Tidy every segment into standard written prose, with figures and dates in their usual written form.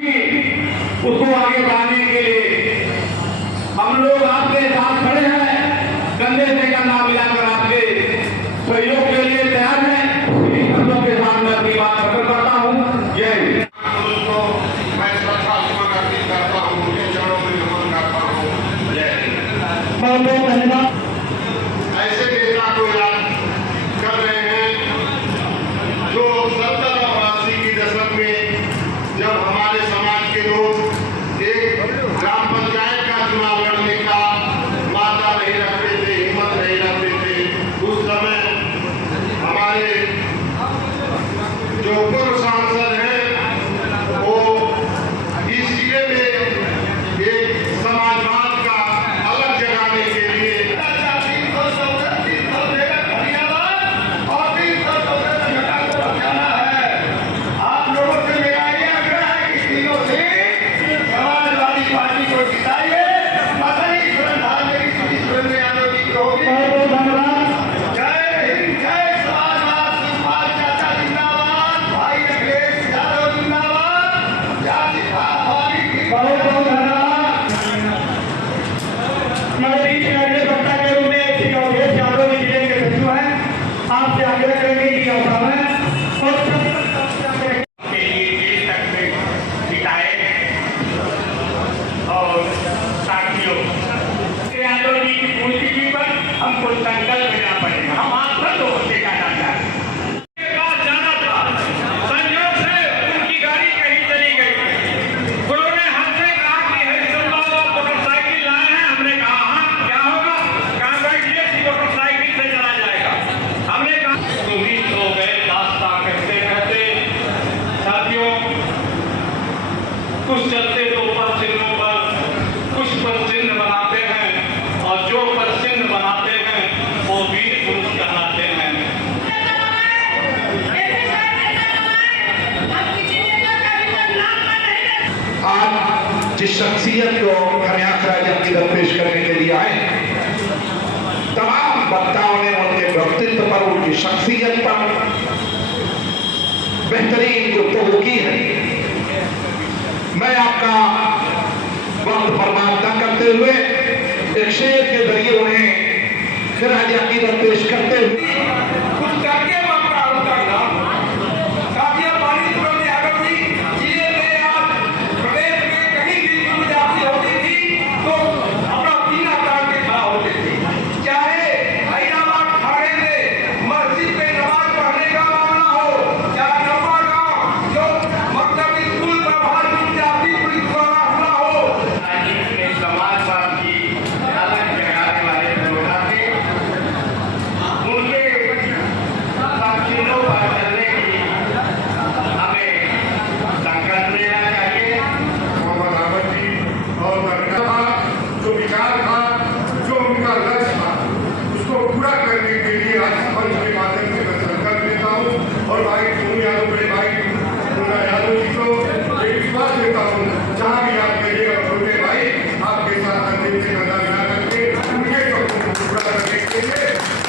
उसको आगे बढ़ाने के लिए हम लोग आपके साथ खड़े हैं, कंधे से कंधा मिलाकर आपके सहयोग के लिए तैयार हैं। हम लोग के साथ मैं अपनी बात प्रकट करता हूँ। जय हिंद। मैं श्रद्धा सुमन अर्पित करता हूँ, चरणों में नमन करता हूँ। जय हिंद। बहुत बहुत धन्यवाद। ऐसे नेता को याद कर रहे हैं जो 70 और 80 की दशक में जब हमारे समाज के लोग एक ग्राम पंचायत का चुनाव लड़ने का माता नहीं रखते थे, हिम्मत नहीं रखते थे, उस समय हमारे जो पूर्व सांसद हैं वो इस जिले में एक समाजवाद का अलग जगाने के लिए आप लोगों से मेरा ये आग्रह है कि तीनों से समाजवादी पार्टी को जिताइए। मदनी सुरंधार मेरी सुधी सुरेंद्र यादव जी को होगी। जय हिंद, जय समाजवाद, सुखपाल चाचा जिंदाबाद, भाई अखिलेश यादव जिंदाबाद, जाति भावी की बहुत बहुत धन्यवाद। हमारे बीच में अगले वक्ता के रूप में श्री अवधेश यादव जी जिले के सचिव हैं। आपसे आग्रह करेंगे कि आप आवें और के लिए देश तक में बिताए और साथियों यादव जी की पुण्यतिथि पर हमको संकल्प लेना पड़ेगा। हम आप सब लोगों से कहना चाहते हैं। के पास जाना था, संयोग से उनकी गाड़ी कहीं चली गई। उन्होंने हमसे कहा कि हरिश्चंद्र आप मोटरसाइकिल लाए हैं। हमने कहा हाँ, क्या होगा? कहाँ बैठिए, मोटरसाइकिल से चला जाएगा। हमने कहा सुमित हो गए रास्ता कहते कहते। साथियों, कुछ चलते तो पद चिन्हों पर कुछ पद चिन्ह बनाते हैं और जो पद चिन्ह बनाते हैं वो वीर पुरुष कहलाते हैं। आज जिस शख्सियत को खन्यास राजनीति पर पेश करने के लिए आए, तमाम वक्ताओं ने उनके व्यक्तित्व पर, उनकी शख्सियत पर बेहतरीन गुफ्तगू की है। मैं आपका वक्त बर्बाद न करते हुए एक शेर के जरिए उन्हें खिराज अकीदत पेश करते हुए और भाई सोनू यादव, बड़े भाई मुन्ना यादव जी को एक विश्वास देता हूँ, जहाँ भी आप कहिएगा छोटे भाई आपके साथ अंतिम से कंधा मिला करके उनके सपनों को पूरा करने के लिए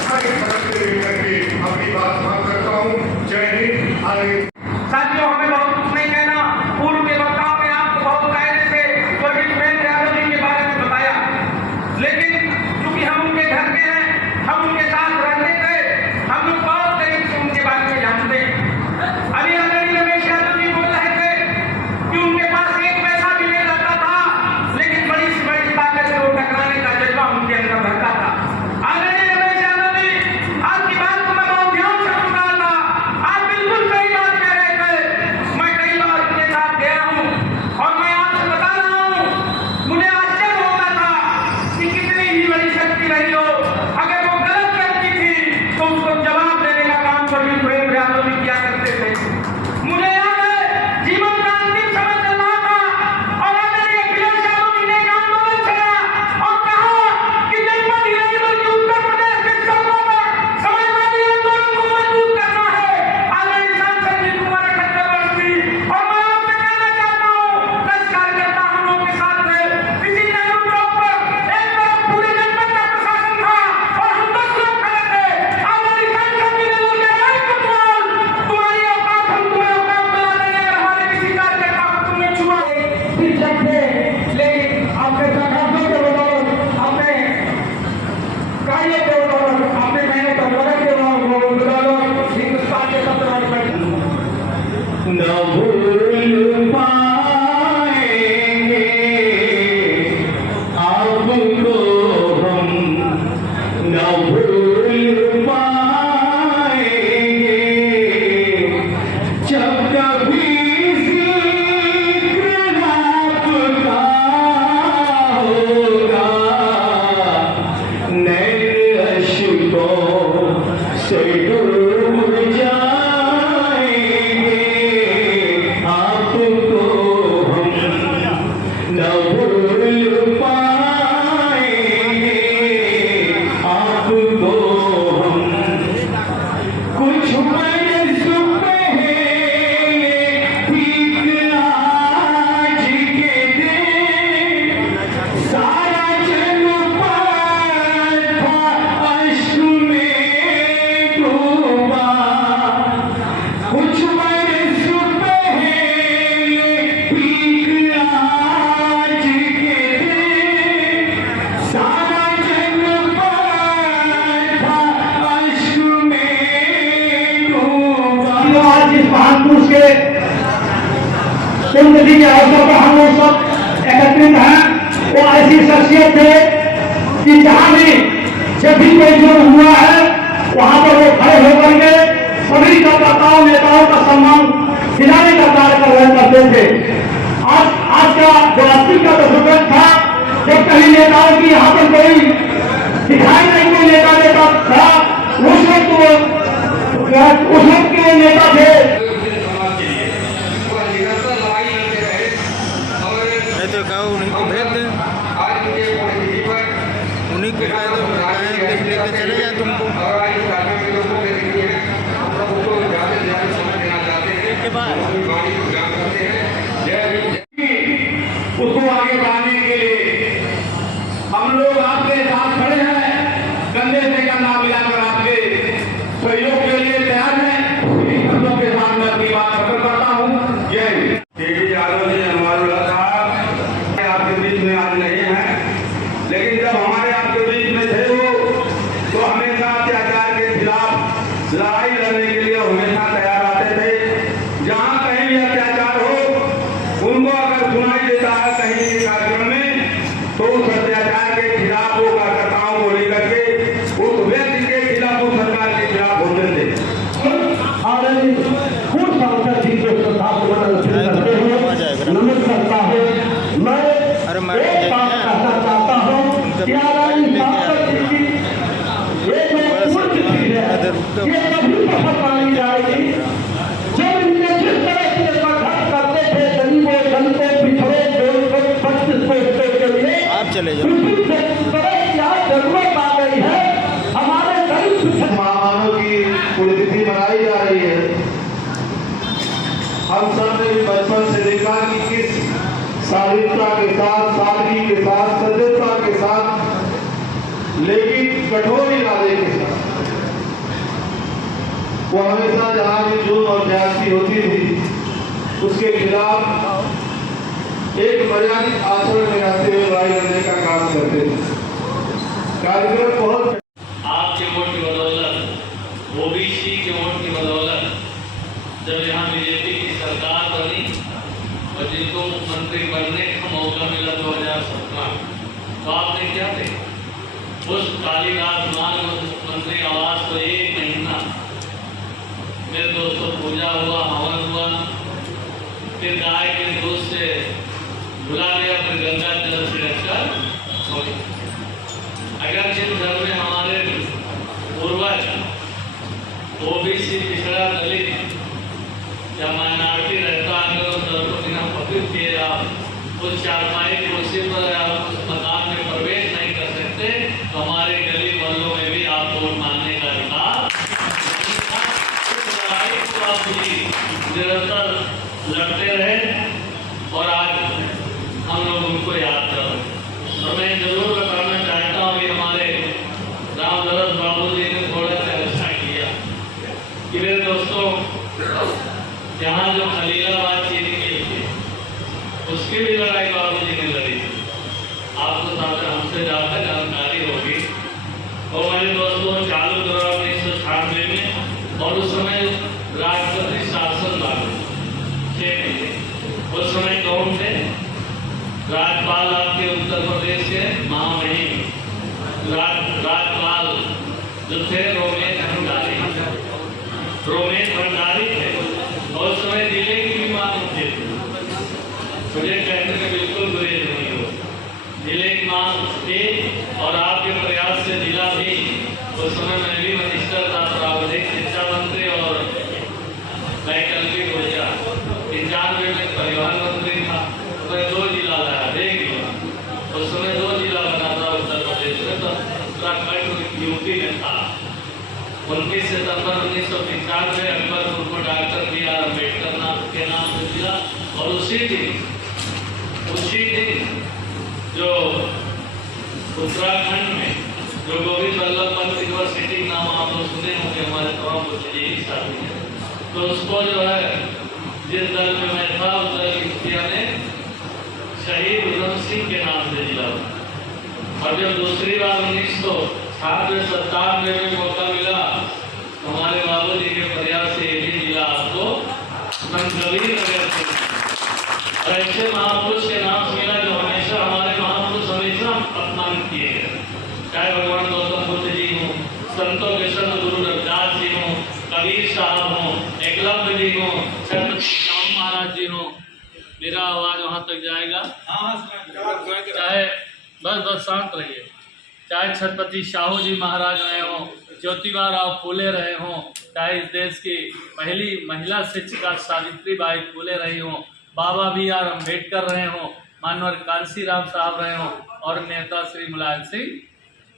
हर एक तरफ से मिल करके अपनी बात समाप्त करता हूँ। जय हिंद। आगे साथियों, हमें बहुत कुछ नहीं कहना। पूर्व के वक्ताओं ने आपको बहुत कायदे से स्वर्गीय सुरेंद्र यादव जी के बारे में बताया, लेकिन क्योंकि हम उनके घर के हैं, हम उनके साथ रहते थे, हम लोग बहुत करीब से उनके बारे में जानते हैं। अभी आदरणीय रमेश यादव जी बोल रहे थे कि उनके पास एक पैसा भी नहीं रहता था, लेकिन बड़ी से बड़ी ताकत से वो टकराने का जज्बा उनके अंदर रहता था। आदरणीय रमेश यादव जी, आपकी बात को मैं बहुत ध्यान से सुन रहा था। आप बिल्कुल सही बात कह महापुरुष के पुण्यतिथि के अवसर पर हम लोग सब एकत्रित हैं। वो ऐसी शख्सियत थे कि जहां भी जब भी कोई जुर्म हुआ है वहां पर वो खड़े होकर के सभी कार्यकर्ताओं नेताओं का सम्मान दिलाने का कार्य करते थे। आज का जो रात्रि का दशक था जब कहीं नेताओं की यहाँ पर कोई दिखाई नहीं कोई नेता नेता था उस वक्त के नेता थे। तो कहो उन्हीं को भेज दें, उन्हीं को कह दो लेके चले जाए तुमको। उसको आगे बढ़ाने के लिए हम लोग आपके साथ खड़े हैं, कंधे से कंधा मिलाकर आपके सहयोग के लिए तैयार हैं। इन शब्दों के साथ मैं अपनी बात खत्म करता हूँ। जय केडी यादव जी हमारे आपके बीच में आज नहीं है, लेकिन जब हमारे आपके बीच में थे वो तो हमेशा अत्याचार के खिलाफ लड़ाई लड़ने के लिए हमेशा तैयार आते थे। जहाँ कहीं भी अत्याचार हो उनको अगर सुनाई देता है कहीं के कार्यक्रम में तो उस अत्याचार के खिलाफ वो कार्यकर्ताओं को लेकर के उस व्यक्ति के खिलाफ उस सरकार के खिलाफ होते थे। पूर्व सांसद जी को नमन करता हूँ। मैं एक बात कहना चाहता हूँ कि आदरणीय सांसद जी की ये जो पूर्व चीज है ये कभी पसंद मानी जाएगी। जब इनके जिस तरह से संघर्ष करते थे गरीबों दलितों पिछड़े सोचते के लिए आप चले जाओ। उसी तरह क्या जरूरत आ गई है हमारे दलित महामानव की पुण्यतिथि मनाई जा रही है। हम सब ने भी बचपन से देखा कि किस साधुता के साथ, सादगी के साथ, सज्जनता के साथ, लेकिन कठोर इरादे के साथ वो हमेशा जहां भी जुल्म और ज्यादती होती थी उसके खिलाफ एक मर्यादित आचरण में रहते हुए लड़ाई लड़ने का काम करते थे। कार्यक्रम बहुत आपके वोट की बदौलत, ओबीसी के वोट की बदौलत जब यहाँ बीजेपी की सरकार बनी और जिनको मंत्री बनने का मौका मिला 2017 तो आपने क्या थे उस कालीदास मान मंत्री आवास को 1 महीना मेरे दोस्तों पूजा हुआ, हवन हुआ, फिर गाय के दूध से धुला लिया, फिर गंगा जल से रखकर अगर जिन घर में हमारे पूर्वज ओबीसी पिछड़ा दलित या माइनॉरिटी रहता अगर उस घर को बिना पवित्र किए आप उस चारपाई कुर्सी पर आप उस मकान में प्रवेश नहीं कर सकते तो हमारे गली मोहल्लों में भी आप वोट मांगने का अधिकार लड़ाई को आप निरंतर लड़ते रहे और आज हम लोग उनको याद कर रहे हैं। और मैं जरूर बताना चाहता हूँ कि हमारे रामदरस बाबू जी ने थोड़ा सा अच्छा किया कि मेरे दोस्तों यहाँ जो खलीलाबाद चीनी मिल थी उसकी भी लड़ाई बाबू जी ने लड़ी थी। आपको साथ हमसे ज़्यादा जानकारी होगी। और मेरे दोस्तों चालू दौरान 1996 में और उस समय राष्ट्रपति शासन लागू राज्यपाल आपके उत्तर प्रदेश के महामहिम राज्यपाल जो थे रोमेश भंडारी थे, और उस समय जिले की भी मांग थी। मुझे कहने में बिल्कुल गुरेज नहीं हो, जिले की मांग थी और आपके प्रयास से जिला भी, उस समय मैं भी मिनिस्टर था, प्रावधानिक शिक्षा मंत्री और वैकल्पिक ऊर्जा 95 में परिवहन मंत्री था, तो मैं 2 जिला लाया, देखिए उस समय 2 जिला बना था उत्तर प्रदेश में, तो उत्तराखंड यूपी में था। 29 सितंबर 1995 अकबरपुर को डॉक्टर B.R. अम्बेडकर के नाम से दिया, और उसी दिन जो उत्तराखंड में जो गोविंद वल्लभ पंत यूनिवर्सिटी नाम आप लोग सुने होंगे, हमारे तमाम बुद्धिजीवी की साथी हैं, तो उसको जो है जिस दल में मैं था उस दल की मुखिया ने शहीद उधम सिंह के नाम से जिला बना। और जब दूसरी बार 1997 में मौका मिला, हमारे बाबू जी के प्रयास से ये जिला आपको संकलित नगर से, और ऐसे महापुरुष के नाम से मिला जो हमेशा हमारे महापुरुष हमेशा अपमानित किए गए, चाहे भगवान गौतम बुद्ध जी हों, संतों के संत गुरु रविदास जी हों, कबीर साहब हों, एकलव्य जी हों, छत्रपति शिवाजी महाराज जी हों। मेरा आवाज वहाँ तक जाएगा, चाहे बस शांत रहिए, चाहे छत्रपति शाहू जी महाराज रहे हों, ज्योतिबा राव फूले रहे हों, चाहे इस देश की पहली महिला शिक्षिका सावित्रीबाई फूले रही हों, बाबा B.R. अम्बेडकर रहे हों, मानवर कांसी राम साहब रहे हों, और नेता श्री मुलायम सिंह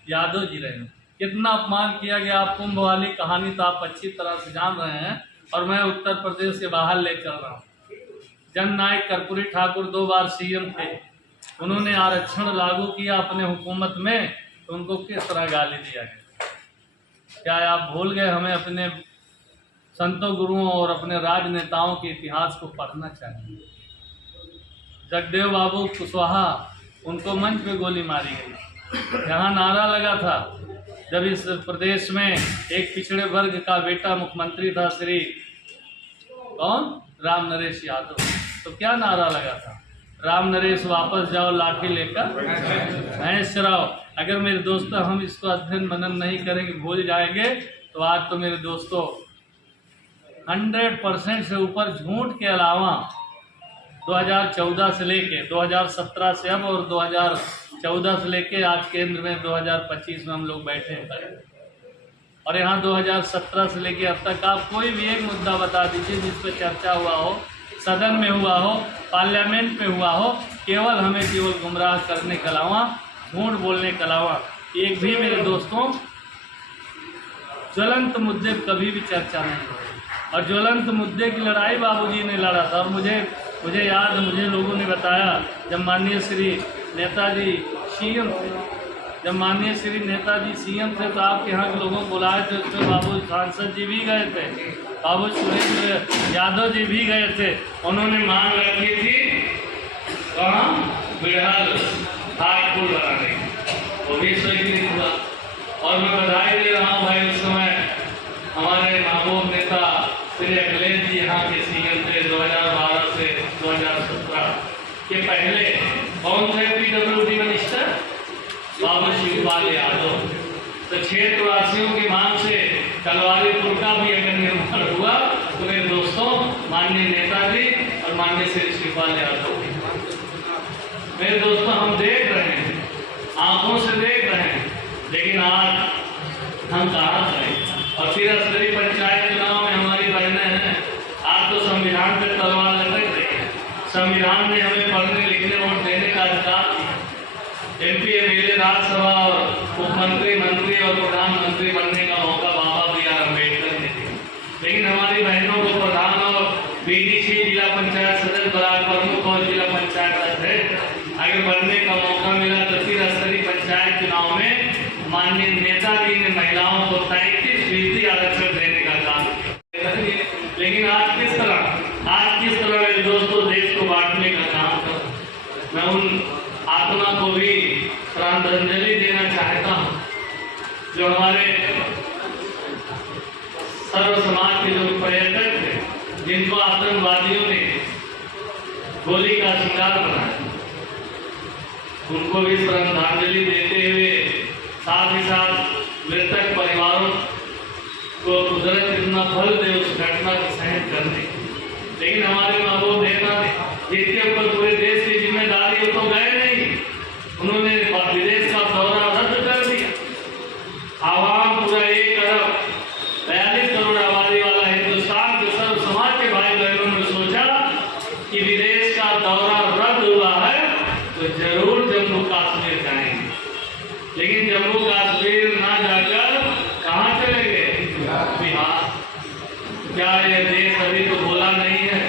यादव जी रहे हों। कितना अपमान किया गया, आप कुंभ वाली कहानी तो आप अच्छी तरह से जान रहे हैं, और मैं उत्तर प्रदेश के बाहर ले चल रहा हूँ। जननायक कर्पूरी ठाकुर 2 बार CM थे, उन्होंने आरक्षण लागू किया अपने हुकूमत में, तो उनको किस तरह गाली दिया गया। क्या आप भूल गए? हमें अपने संतों गुरुओं और अपने राजनेताओं के इतिहास को पढ़ना चाहिए। जगदेव बाबू कुशवाहा, उनको मंच पे गोली मारी गई। यहाँ नारा लगा था जब इस प्रदेश में एक पिछड़े वर्ग का बेटा मुख्यमंत्री था, श्री कौन, राम नरेश यादव, तो क्या नारा लगा था? राम नरेश वापस जाओ लाठी लेकर भैंस चराओ। अगर मेरे दोस्तों हम इसको अध्ययन मनन नहीं करेंगे, भूल जाएंगे, तो आज तो मेरे दोस्तों 100% से ऊपर झूठ के अलावा 2014 से लेके 2017 से अब, और 2014 से लेके आज केंद्र में 2025 में हम लोग बैठे हैं, और यहाँ 2017 से लेके अब तक आप कोई भी एक मुद्दा बता दीजिए जिस पर चर्चा हुआ हो, सदन में हुआ हो, पार्लियामेंट में हुआ हो, हमें केवल गुमराह करने के अलावा, झूठ बोलने के अलावा एक भी मेरे दोस्तों ज्वलंत मुद्दे कभी भी चर्चा नहीं हुई। और ज्वलंत मुद्दे की लड़ाई बाबूजी ने लड़ा था, और मुझे याद, मुझे लोगों ने बताया जब माननीय श्री नेताजी CM थे, जब माननीय श्री नेताजी CM थे तो आपके यहाँ के लोगों को बुलाए थे, उसमें बाबू सांसद जी भी गए थे, बाबू सुरेंद्र यादव जी भी गए थे। उन्होंने मांग रखी थी कहाँ, बिरहल हाट पुल बनाने की, वो भी स्वीकृत हुआ। और मैं बधाई दे रहा हूँ भाई, उस समय हमारे महबूब नेता श्री अखिलेश जी यहाँ के CM थे 2012 से 2017 के पहले। कौन थे PWD मिनिस्टर? बाबू शिवपाल यादव। तो क्षेत्रवासियों की मांग से तलवारीपुर का भी अगर निर्माण हुआ तो मेरे दोस्तों माननीय नेताजी और माननीय श्री शिवपाल यादव की। मेरे दोस्तों हम देख रहे हैं, आंखों से देख रहे हैं, लेकिन आज हम कहाँ करें। और फिर स्तरीय पंचायत चुनाव में हमारी बहनें हैं, आज तो संविधान पर तलवार लटक रही है। संविधान ने हमें पढ़ने लिखने वोट देने का अधिकार दिया। MP MLA राज्यसभा और मुख्यमंत्री, मंत्री और प्रधानमंत्री बनने का मौका बाबा B.R. अम्बेडकर ने दिया, लेकिन हमारी बहनों को प्रधान और BDC जिला पंचायत सदस्य, ब्लॉक प्रमुख और जिला पंचायत अध्यक्ष अगर बनने का मौका मिला तो फिर स्तरीय पंचायत चुनाव में माननीय नेताजी ने महिलाओं को 33% आरक्षण देने का काम किया। लेकिन आज किस तरह मेरे दोस्तों देश को बांटने का काम कर। मैं उन आत्मा को भी श्रद्धांजलि देना चाहता हूँ जो हमारे सर्व समाज के जो पर्यटक थे, जिनको आतंकवादियों ने गोली का शिकार बनाया। उनको भी श्रद्धांजलि देते हुए साथ ही साथ मृतक परिवारों को कुदरत इतना फल दे उस घटना को सहन करने। लेकिन हमारे महबूब नेता जिसके ऊपर पूरे देश की जिम्मेदारी तो गए नहीं, उन्होंने विदेश का दौरा रद्द कर दिया। आवाम पूरा 1 अरब 42 करोड़ आबादी वाला हिंदुस्तान के सर्व समाज के भाई बहनों ने सोचा कि विदेश का दौरा रद्द हुआ है तो जरूर जम्मू कश्मीर जाएंगे। लेकिन जम्मू कश्मीर ना जाकर कहाँ चले गए? बिहार। क्या ये देश अभी तो बोला नहीं है?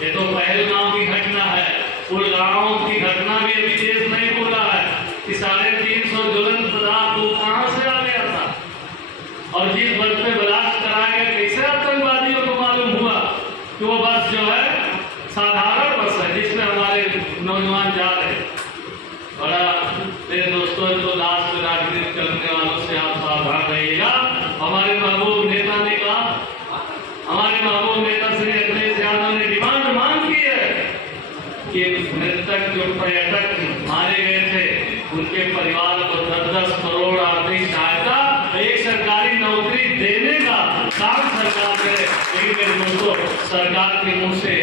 ये तो पहलगांव की घटना है, पुलगांव की घटना भी अभी देश नहीं बोला है कि 350 ज्वलंत पदार्थ वो कहाँ से आ गया था और जिस बस पे ब्लास्ट कराया गया कैसे आतंकवादियों को मालूम हुआ कि वो बस जो है साधारण बस है जिसमें हमारे नौजवान जा रहे हैं। बड़ा मेरे दोस्तों, तो लास्ट में राजनीति करने वालों से आप सावधान रहिएगा। हमारे महबूब नेता ने कहा, हमारे महबूब नेता श्री अखिलेश यादव ने डिमांड मांग की है कि मृतक जो पर्यटक मारे गए थे उनके परिवार को 10-10 करोड़ आर्थिक सहायता, एक सरकारी नौकरी देने का काम सरकार करे। लेकिन मेरे दोस्तों, सरकार के मुंह से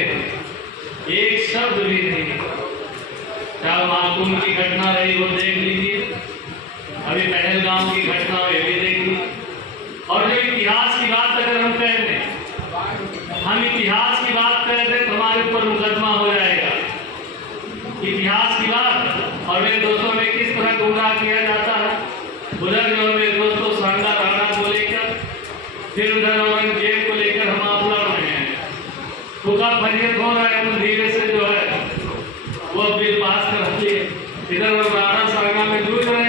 एक शब्द भी नहीं। क्या मासूम की घटना रही वो देख लीजिए, अभी पहलगांव की घटना ये भी देखिए। और जो इतिहास की बात अगर हम कहते, हम इतिहास की बात करते तो हमारे ऊपर मुकदमा हो जाएगा। इतिहास की बात और मेरे दोस्तों में किस तरह गुमराह किया जाता है। उधर जो मेरे दोस्तों सांगा राणा को लेकर, फिर उधर औरंगजेब को लेकर हम आप लड़ रहे हैं। फूका फरियत हो रहा है, धीरे से जो है वो बिल पास कर दिए। इधर राणा सांगा में जूझ रहे